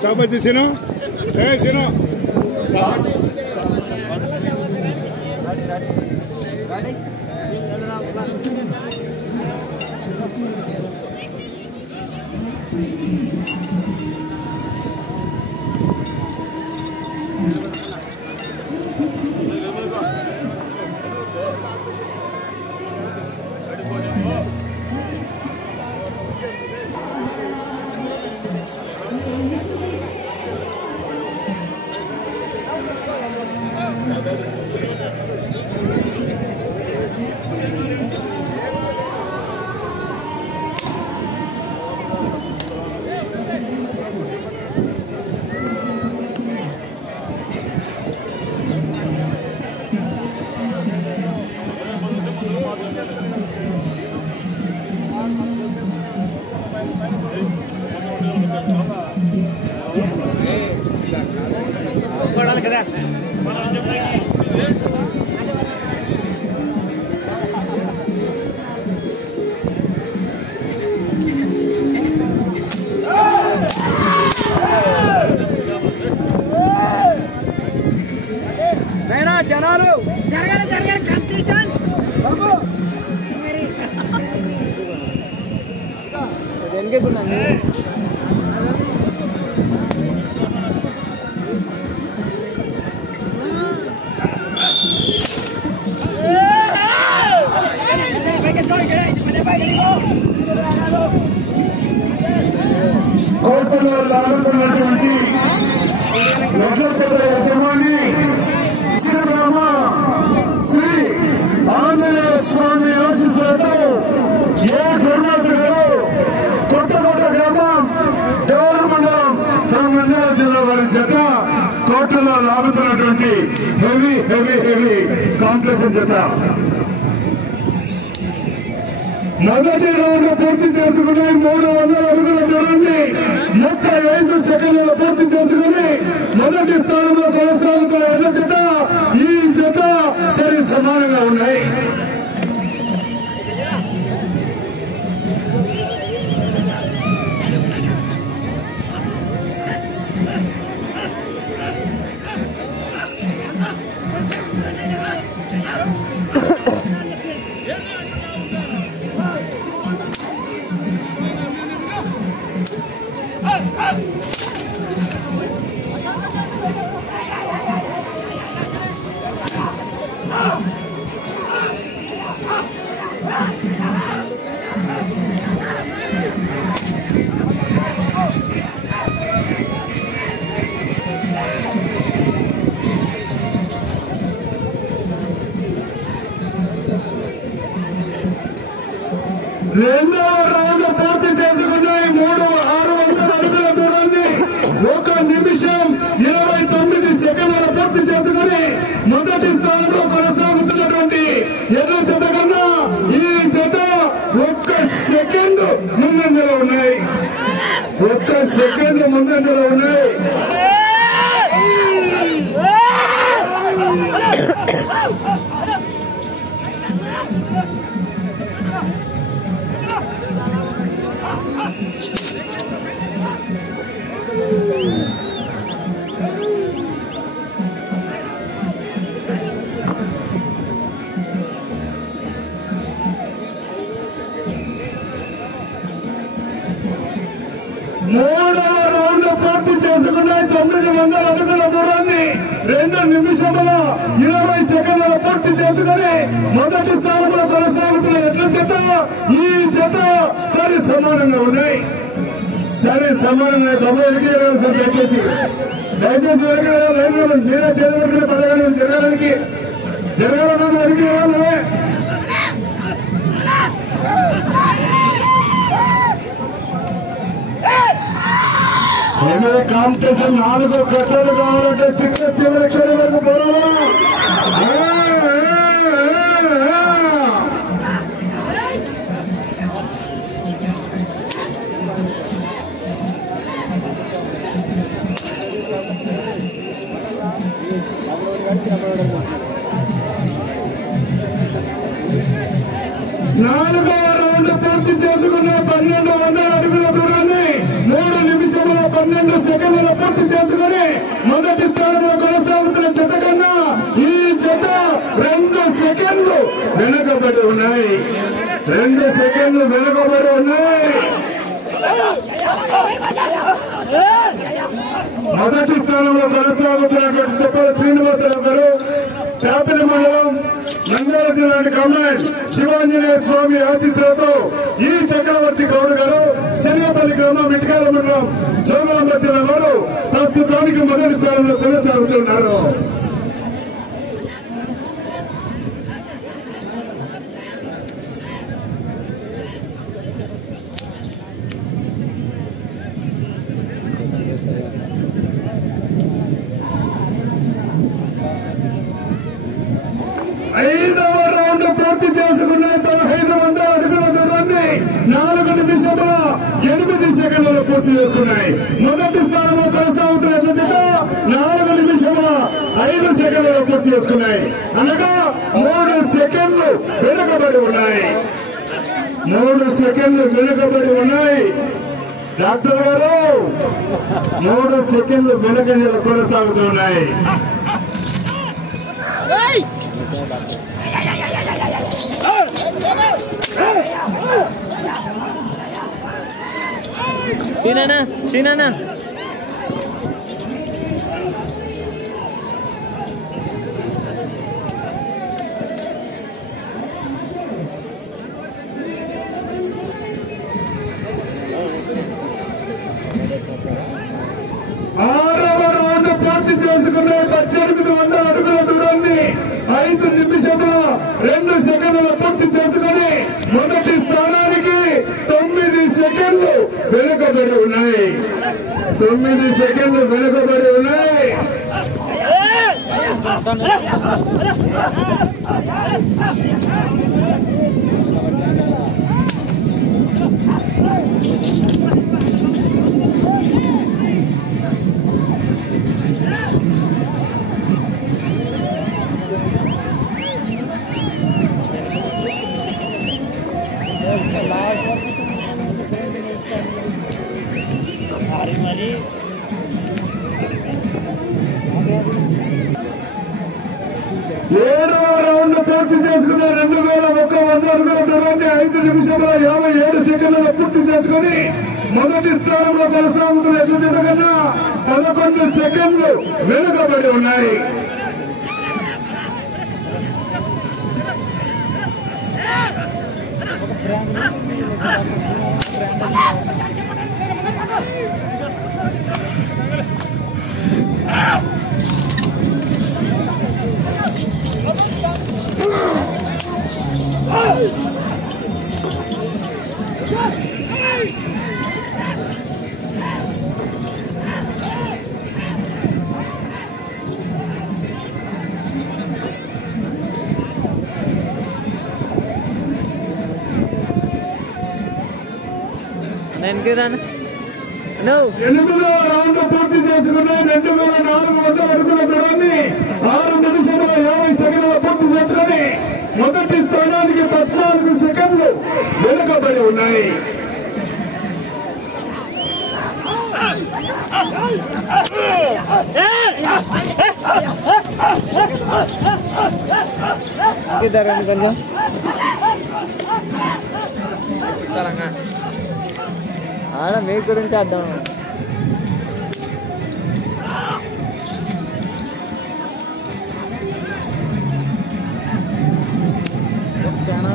Stop వచ్చి scene scene జనాలు జరగాలి కంపిటీషన్ కోర్టులో లాగుతున్నటువంటి యజమాని చిరునామ శ్రీ ఆంజనేయ స్వామి ఆశీస్సులతో ఏ గురునాథ్ గారు కొత్తకోట గ్రామం డోర్ మండలం తమిళనాడు జిల్లా వారి జత కోర్టులో లాగుతున్నటువంటి హెవీ కాంపిటీషన్ జత మొదటి రౌండ్ పూర్తి చేసుకుని 300 అడుగుల దూరాన్ని 35 సెకండ్లలో పూర్తి చేసుకుని మొదటి స్థానంలో కొనసాగుతున్న ఎడ్ల జత ఈ జత సరి సమానంగా ఉన్నాయి. రెండవ రౌండ్ పూర్తి చేసుకున్నాయి. 600 అడుగుల దూరాన్ని 1 నిమిషం 29 సెకండ్ల పూర్తి చేసుకుని మొదటి స్థానంలో కొనసాగుతున్నటువంటి ఎడ్ల జత కన్నా ఈ జత 1 సెకండ్ ముందంజలో ఉన్నాయి. 1 సెకండ్ ముందంజలో ఉన్నాయి. మూడవ రౌండ్ పూర్తి చేసుకున్నాయి. 900 అడుగుల దూరాన్ని 2 నిమిషముల 20 సెకండ్ల పూర్తి చేసుకుని మొదటి స్థానంలో కొనసాగుతున్న ఎడ్ల జత ఈ జత సరి సమానంగా ఉన్నాయి. సరే సమానంగా డబ్బు ఎదిగేయాలి సార్. దయచేసి మీరే చేరుకునే పథకాలు జరగాలని అడిగేవాళ్ళే. కాంపిటీషన్ 4 కట్టలు కావాలంటే చివరి క్షణం వరకు పోరాడాలి. నాలుగవ రౌండ్ పూర్తి చేసుకున్న 1200 అడుగుల దూరాన్ని 3 నిమిషముల 12 12 సెకండ్ల పూర్తి చేసుకుని మొదటి స్థానంలో కొనసాగుతున్న జత కన్నా ఈ జత 2 సెకండ్లు వెనుకబడి ఉన్నాయి. 2 సెకండ్లు వెనుకబడి ఉన్నాయి. మొదటి స్థానంలో కొనసాగుతున్నటువంటి తిప్పల శ్రీనివాసరావు గారు, తాపిలి మండలం, నంద్యాల జిల్లా కమాండ్ శివాంజనేయ స్వామి ఆశీస్సులతో ఈ చక్రవర్తి గౌడ్ గారు, శనియపల్లి గ్రామం, మిట్కాల మండలం, జోగులాంబ జిల్లా వారు ప్రస్తుతానికి మొదటి స్థానంలో కొనసాగుతున్నారు. ఐదవ రౌండ్ పూర్తి చేసుకున్న 1500 అడుగుల దూరాన్ని 4 నిమిషముల 8 సెకండ్లలో పూర్తి చేసుకున్నాయి. మొదటి స్థానంలో కొనసాగుతున్న జత 4 నిమిషముల 5 సెకండ్లలో పూర్తి చేసుకున్నాయి. అనగా 3 సెకండ్లు వెనుకబడి ఉన్నాయి. 3 సెకండ్లు వెనుకబడి ఉన్నాయి. డాక్టర్ గారు 3 సెకండ్లు వెనుక కొనసాగుతున్నాయి. సీనా 6వ రౌండ్ పూర్తి చేసుకున్న 1800 అడుగుల దూరాన్ని 5 నిమిషముల 2 సెకండ్ల పూర్తి చేసుకుని మొదటి స్థానానికి 9 సెకండ్లు వెనుకబడి ఉన్నాయి. 9 సెకండ్లు వెనుకబడి ఉన్నాయి. ఏడవ రౌండ్ పూర్తి చేసుకున్న 2100 అడుగుల దూరాన్ని 5 నిమిషముల 57 సెకండ్లలో పూర్తి చేసుకుని మొదటి స్థానంలో కొనసాగుతున్న ఎట్ల జత కన్నా 11 సెకండ్లు వెనుకబడి ఉన్నాయి. ఎనిమిదవ రౌండ్ పూర్తి చేసుకున్న 2400 అడుగుల దూరాన్ని 6 నిమిషముల 50 సెకండ్ల పూర్తి చేసుకుని మొదటి స్థానానికి 14 సెకండ్లు వెనుకబడి ఉన్నాయి. కొంచెం ఆడ మీ గురించి అడ్డం చాలా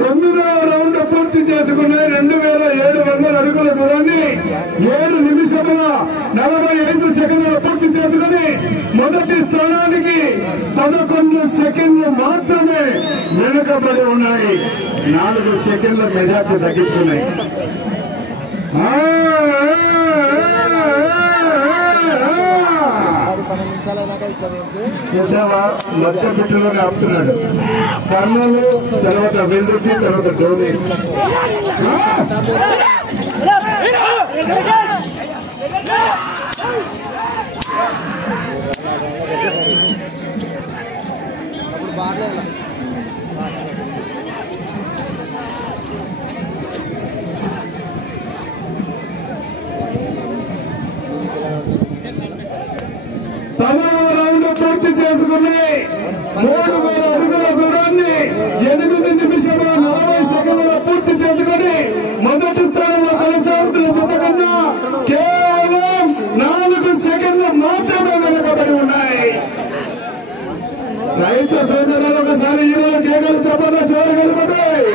9వ రౌండ్ పూర్తి చేసుకున్న 2700 అడుగుల దూరాన్ని 7 నిమిషముల 45 సెకండ్ల పూర్తి చేసుకుని మొదటి స్థానానికి 11 సెకండ్లు మాత్రమే వెనుకబడి ఉన్నాయి. 4 సెకండ్ల మెజార్టీ తగ్గించుకున్నాయి. చూసావా, మధ్య పిట్టలోనే ఆపుతున్నాడు. కర్నూలు, తర్వాత వెల్దుర్తి, తర్వాత డోని. తమో రౌండ్ పూర్తి చేసుకుని 3000 అడుగుల దూరాన్ని 8 నిమిషముల 40 సెకండ్ల పూర్తి చేసుకుని మొదటి స్థానంలో కొనసాగుతున్న జత కన్నా కేవలం 4 సెకండ్లు మాత్రమే వెనుకబడి ఉన్నాయి. రైతు సోదరులు ఒకసారి ఈరోజు కేకలు చెప్పగా చూడగలుగుతాయి.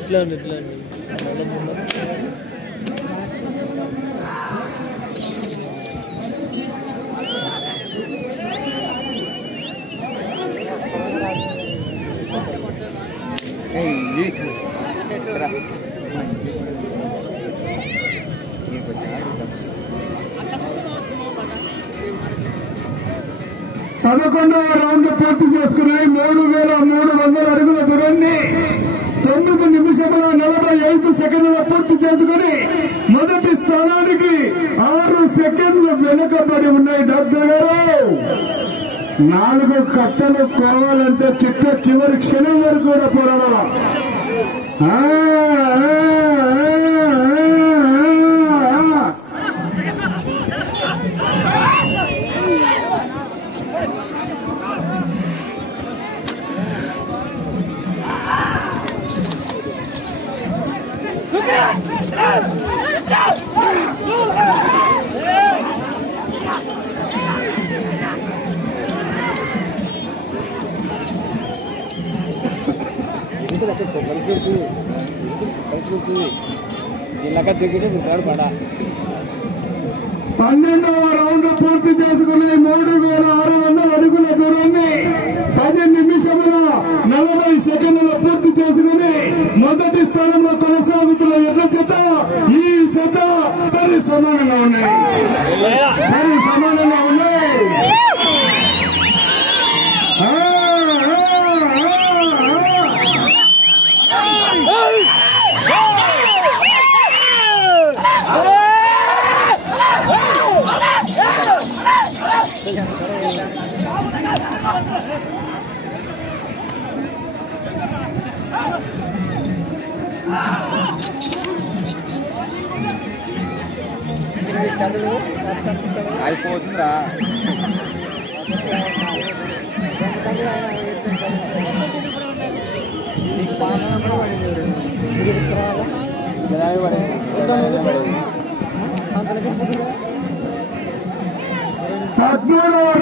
ఇట్లా 11వ రౌండ్ పూర్తి చేసుకున్నాయి. 3300 అడుగుల దూరాన్ని 9 నిమిషముల 45 సెకండ్ల పూర్తి చేసుకుని మొదటి స్థానానికి 6 సెకండ్లు వెనుకబడి ఉన్నాయి. డాక్టర్ గారు 4 కట్టలు కోవాలంటే చివరి క్షణం వరకు కూడా పోరాడాల.12వ రౌండ్ పూర్తి చేసుకుని 3600 అడుగుల దూరాన్ని 10 నిమిషముల 40 సెకండ్ల పూర్తి చేసుకుని మొదటి స్థానంలో కొనసాగుతున్న ఎడ్ల జత ఈ జత సరి సమానంగా ఉన్నాయి. అయిపోతుందిరా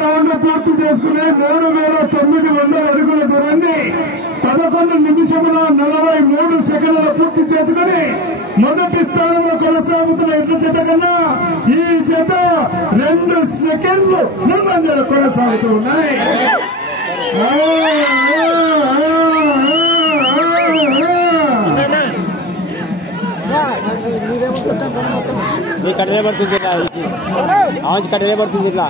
రౌండ్ పూర్తి చేసుకుని 3900 అడుగుల దూరాన్ని 11 నిమిషముల 43 సెకండ్ల పూర్తి చేసుకుని మొదటి స్థానంలో కొనసాగుతున్న ఇట్ల జత కన్నా ఈ జత 2 సెకండ్లు ముందంజలో కొనసాగుతూ ఉన్నాయి. కట్టలే పడుతుంది ఆవాజ్ కట్టలే పడుతుంది ఇట్లా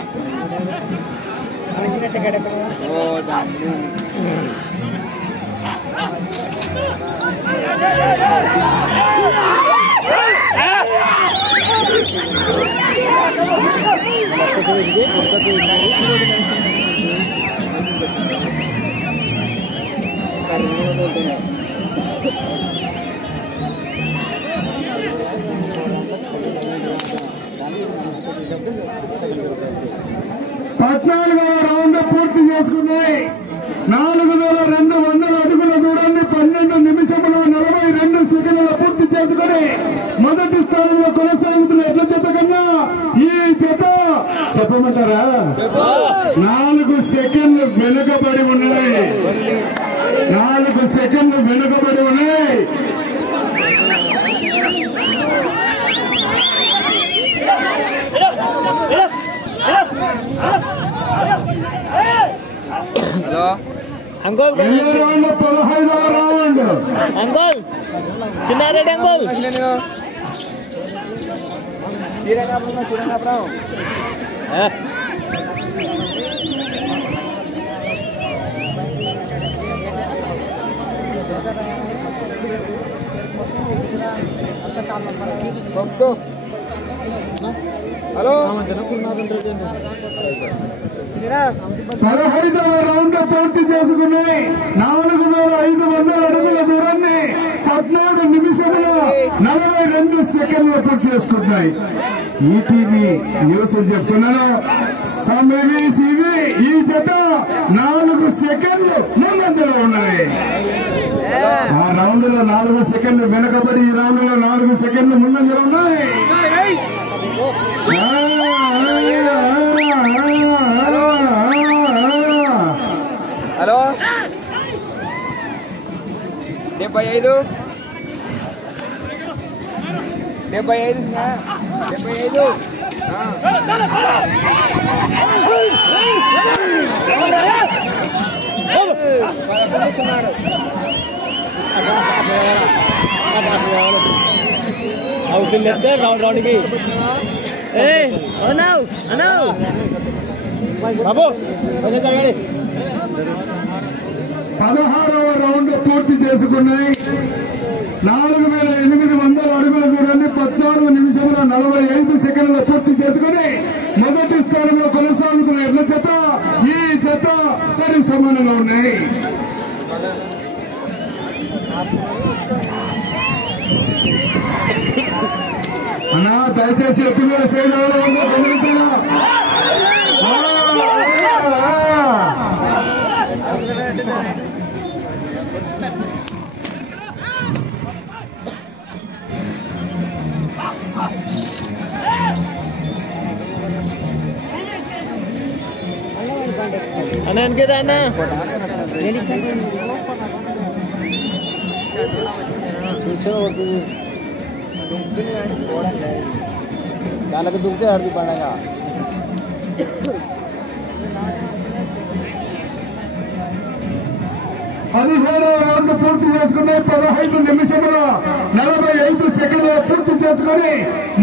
రౌండ్ పూర్తి చేసుకున్నాయి. 4200 అడుగుల దూరాన్ని 12 నిమిషముల 42 సెకండ్ల పూర్తి చేసుకుని మొదటి స్థానంలో కొనసాగుతున్న ఎడ్ల జత కన్నా ఈ జత చెప్పమంటారా 4 సెకండ్లు వెనుకబడి ఉన్నాయి. 4 సెకండ్లు వెనుకబడి ఉన్నాయి. హలో అంకుల్ 15వ round uncle Chinna Reddy uncle hello 15వ రౌండ్ పూర్తి చేసుకున్నాయి. 4500 అడుగుల దూరాన్ని 14 నిమిషముల 42 సెకండ్లు పూర్తి చేసుకుంటున్నాయి. ఈటీవీ న్యూస్ చెప్తున్నాను, ఈ జత 4 సెకండ్లు ముందంజలో ఉన్నాయి. ఆ రౌండ్ లో 4 సెకండ్లు వెనకబడి ఈ రౌండ్ లో 4 సెకండ్లు ముందంజలో ఉన్నాయి. హలో 75 అవసరం లేదే రౌండ్కి బాబు 16వ రౌండ్ పూర్తి చేసుకున్నాయి. 4800 అడుగుల దూరాన్ని 14 నిమిషముల 45 సెకండ్లు పూర్తి చేసుకుని మొదటి స్థానంలో కొనసాగుతున్న ఎడ్ల జత ఈ జత సరి సమానంగా ఉన్నాయి. అన్నా దయచేసి ఎత్తుగా సైడ్ గమనించగా అన్న ఎన్కేదా అన్న సూచన పడుతుంది దానికి దుక్కితే అర్థం పండగ 17వ రౌండ్ పూర్తి చేసుకుని 15 నిమిషముల 45 సెకండ్లు పూర్తి చేసుకుని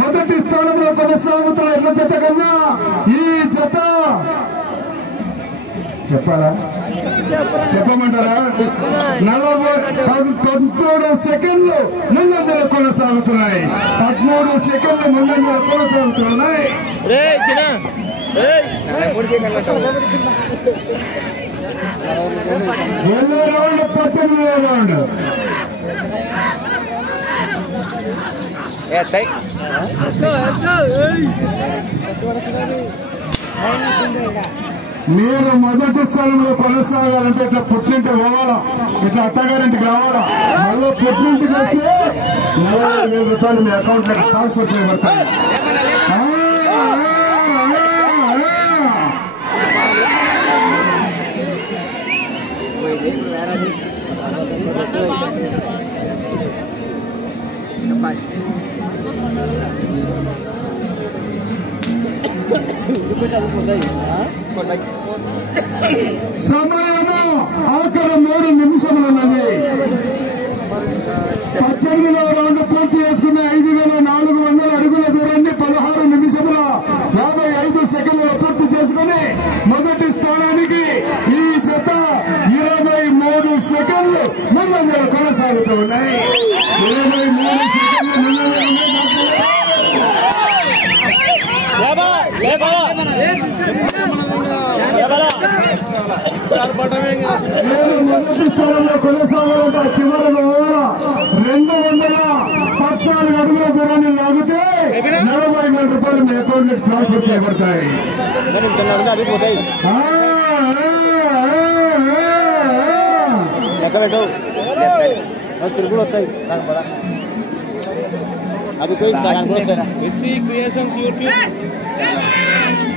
మొదటి స్థానంలో కొనసాగుతున్న ఎడ్ల జత కన్నా ఈ జత చెప్పాలా చెప్పమంటారా 19 సెకండ్లు ముందంజలో కొనసాగుతున్నాయి. 13 సెకండ్లు ముందంజలో కొనసాగుతున్నాయి. 7వ రౌండ్ 18వ రౌండ్ మీరు మొదటి స్థానంలో కొనసాగాలంటే ఇట్లా పుట్టింటికి పోవాలా, ఇట్లా అత్తగారింటికి రావాలా. మళ్ళీ పుట్టింటికి వస్తే 45,000 రూపాయలు మీ అకౌంట్ లో ట్రాన్స్ఫర్ చేయబడతాయి. సమయము ఆఖరి 3 నిమిషములు ఉన్నది. 18వ రౌండ్ పూర్తి చేసుకున్న 5400 అడుగుల దూరాన్ని 16 నిమిషముల 55 సెకండ్లు పూర్తి చేసుకుని మొదటి స్థానానికి ఈ జత 23 సెకండ్లు ముందంజలో కొనసాగుతూ ఉన్నాయి. 23 సెకండ్లు ముందంజలో మొదటి స్థానంలో కొనసాగాలంటే చివరి 214 అడుగుల దూరాన్ని లాగితే 40,000 రూపాయలు మీ అకౌంట్ లో ట్రాన్స్ఫర్ చేయబడతాయి. తిరుగుడు వస్తాయి సగం పడ అది పోయి సగం వస్తాయి. SC creations YouTube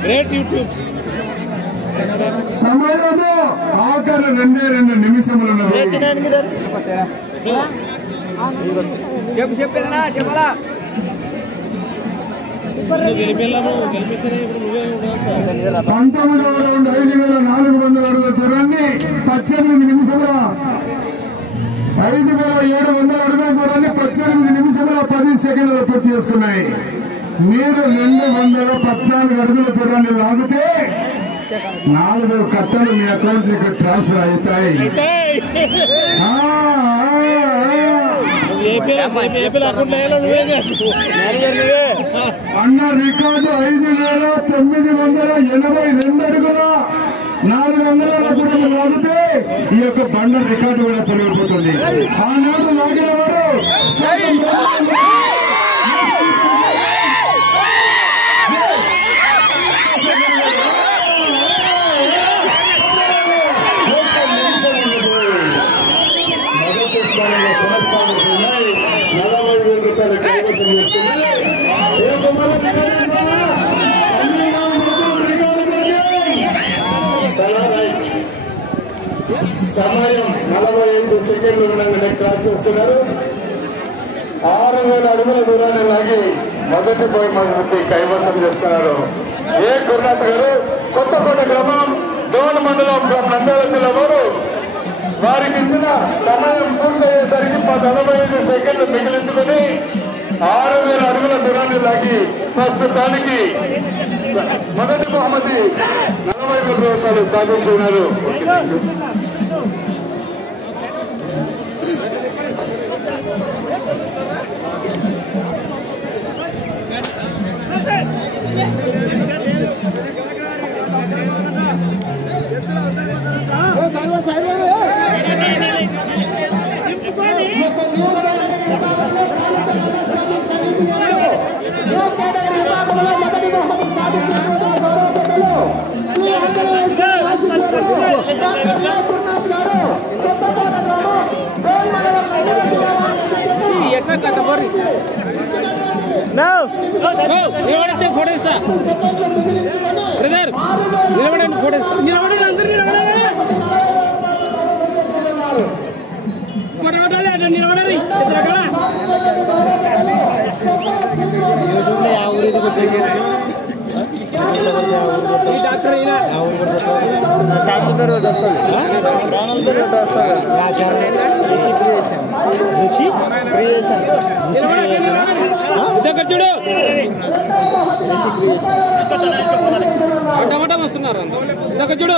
great YouTube సమయము ఆఖరి 2 నిమిషములు చెప్పేదనా చెప్పాలా 19వ రౌండ్ 5,400 అడుగుల దూరాన్ని 18 నిమిషముల 5,700 అడుగుల దూరాన్ని 18 నిమిషముల 10 సెకండ్లు పూర్తి చేసుకున్నాయి. మీరు 214 అడుగుల దూరాన్ని లాగితే 4 కట్టలు మీ అకౌంట్ కి ట్రాన్స్ఫర్ అవుతాయి. అన్న రికార్డు 5,982 అడుగుల 400 దూరం లాగితే ఈ యొక్క బండ రికార్డు కూడా తొలగిపోతుంది. ఆనాడు లాగిన వారు మొదటి స్థానంలో కొనసాగుతున్నాయి. 40,000 రూపాయలు కైవసం చేసుకున్నాయి. సమయం 45 సెకండ్లు ఉండగానే క్రాస్ చేస్తున్నారు. 6,000 అడుగుల దూరాన్ని లాగి మొదటి బహుమతి కైవసం చేస్తున్నారు. ఏ గురునాథ్ గారు కొత్తకోట గ్రామం డోన్ మండలం నంద్యాల జిల్లా వారు వారికి ఇచ్చిన సమయం పూర్తయ్యేసరికి 45 సెకండ్లు మిగిలించుకుని 6,000 అడుగుల దూరాన్ని లాగి ప్రస్తుతానికి మొదటి బహుమతి 40,000 రూపాయలు సాధించుకున్నారు. టమాటా వస్తున్నారు చూడు